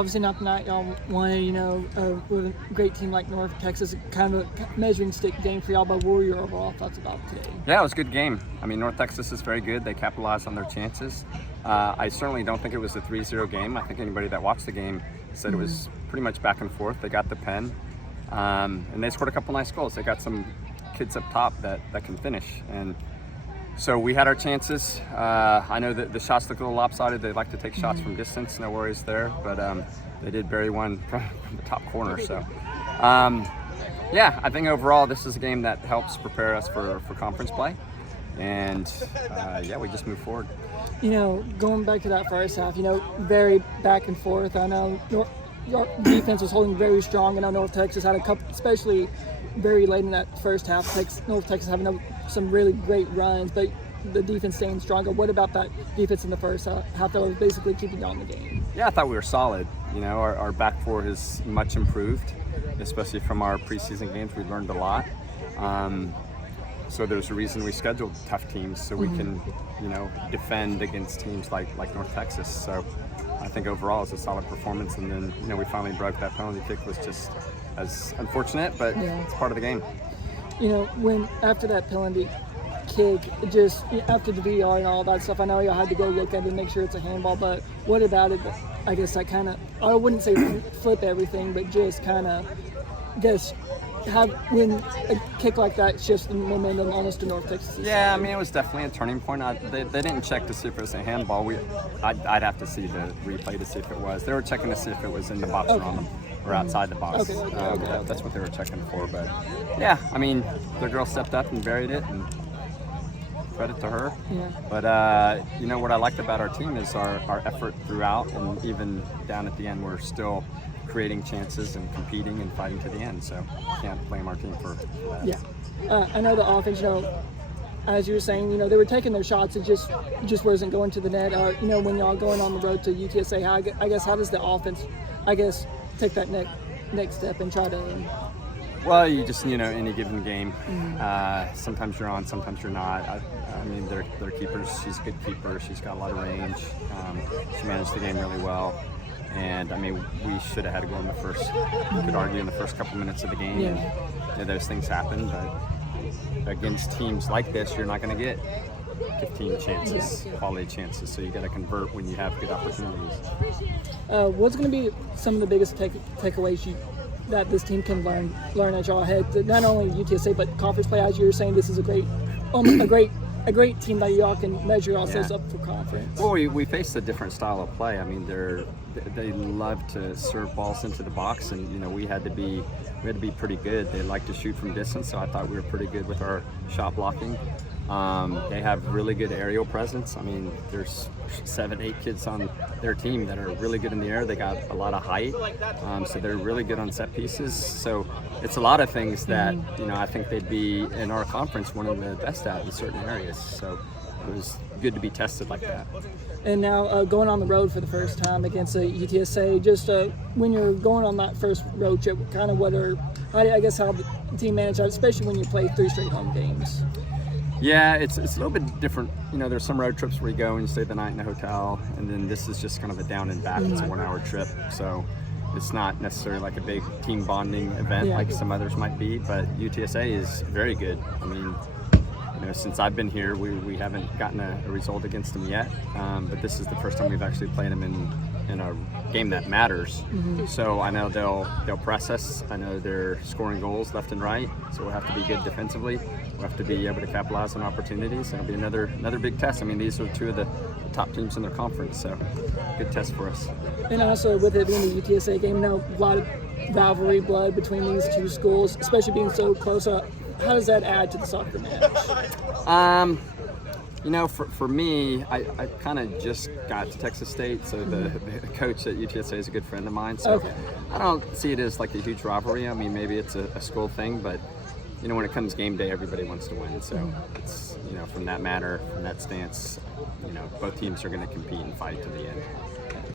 Obviously not the night y'all won, with a great team like North Texas, kind of a measuring stick game for y'all, but what were your overall thoughts about today? Yeah, it was a good game. I mean, North Texas is very good. They capitalized on their chances. I certainly don't think it was a 3-0 game. I think anybody that watched the game said it was pretty much back and forth. They got the pen, and they scored a couple nice goals. They got some kids up top that can finish. And so we had our chances. I know that the shots look a little lopsided. They like to take shots from distance, no worries there, but they did bury one from the top corner. So yeah, I think overall this is a game that helps prepare us for conference play. And yeah, we just move forward. Going back to that first half, very back and forth. I know your defense was holding very strong. I know North Texas had a couple, especially very late in that first half. North Texas having some really great runs, but the defense staying stronger. What about that defense in the first half that was basically keeping y'all in the game? Yeah, I thought we were solid. Our back four is much improved, especially from our preseason games. We learned a lot. So there's a reason we scheduled tough teams so we can, defend against teams like North Texas. So I think overall it's a solid performance. And then, we finally broke that penalty kick. Was just as unfortunate, but it's part of the game. When after that penalty kick, just after the VR and all that stuff, I know y'all had to go look at it and make sure it's a handball, but what about it? I guess that kind of, I wouldn't say flip everything, but just kind of, when a kick like that shifts the momentum almost to North Texas. Yeah, I mean, it was definitely a turning point. They didn't check to see if it was a handball. I'd have to see the replay to see if it was. They were checking to see if it was in the box or on them. Or outside the box. Okay. That's what they were checking for. But yeah, I mean, the girl stepped up and buried it, and credit to her. Yeah. But what I liked about our team is our effort throughout, and even down at the end, we're still creating chances and competing and fighting to the end. So can't blame our team for that. Yeah. I know the offense. As you were saying, they were taking their shots. It just wasn't going to the net. When y'all going on the road to UTSA, how does the offense, take that next step and try to? Well, you just any given game, sometimes you're on, sometimes you're not. I mean, they're keepers. She's a good keeper. She's got a lot of range. She managed the game really well, and I mean, we should have had a goal in the first. You could argue in the first couple minutes of the game. Yeah. And, those things happen, but against teams like this, you're not going to get 15 chances, quality chances, so you got to convert when you have good opportunities. What's going to be some of the biggest takeaways that this team can learn as y'all head, not only UTSA but conference play? As you were saying, this is a great team that y'all can measure yourselves up for conference. Well, we faced a different style of play. I mean, they love to serve balls into the box, and we had to be pretty good. They like to shoot from distance, so I thought we were pretty good with our shot blocking. They have really good aerial presence. I mean, there's 7-8 kids on their team that are really good in the air. They got a lot of height, so they're really good on set pieces. So it's a lot of things that, I think they'd be in our conference one of the best at in certain areas. So it was good to be tested like that. And now going on the road for the first time against UTSA, just when you're going on that first road trip, kind of how the team managed that, especially when you play 3 straight home games? Yeah, it's a little bit different. There's some road trips where you go and you stay the night in a hotel, and then this is just kind of a down and back. It's a 1-hour trip, so it's not necessarily like a big team bonding event like some others might be, but UTSA is very good. I mean, since I've been here, we haven't gotten a result against them yet, but this is the first time we've actually played them in a game that matters. So I know they'll press us. I know they're scoring goals left and right, so we'll have to be good defensively. We'll have to be able to capitalize on opportunities. It'll be another big test. I mean, these are 2 of the top teams in their conference, so good test for us. And also, with it being a UTSA game, a lot of rivalry blood between these 2 schools, especially being so close. How does that add to the soccer match? For me, I kind of just got to Texas State, so the coach at UTSA is a good friend of mine. So I don't see it as like a huge rivalry. I mean, maybe it's a school thing, but when it comes game day, everybody wants to win. So it's from that matter, from that stance, both teams are going to compete and fight to the end.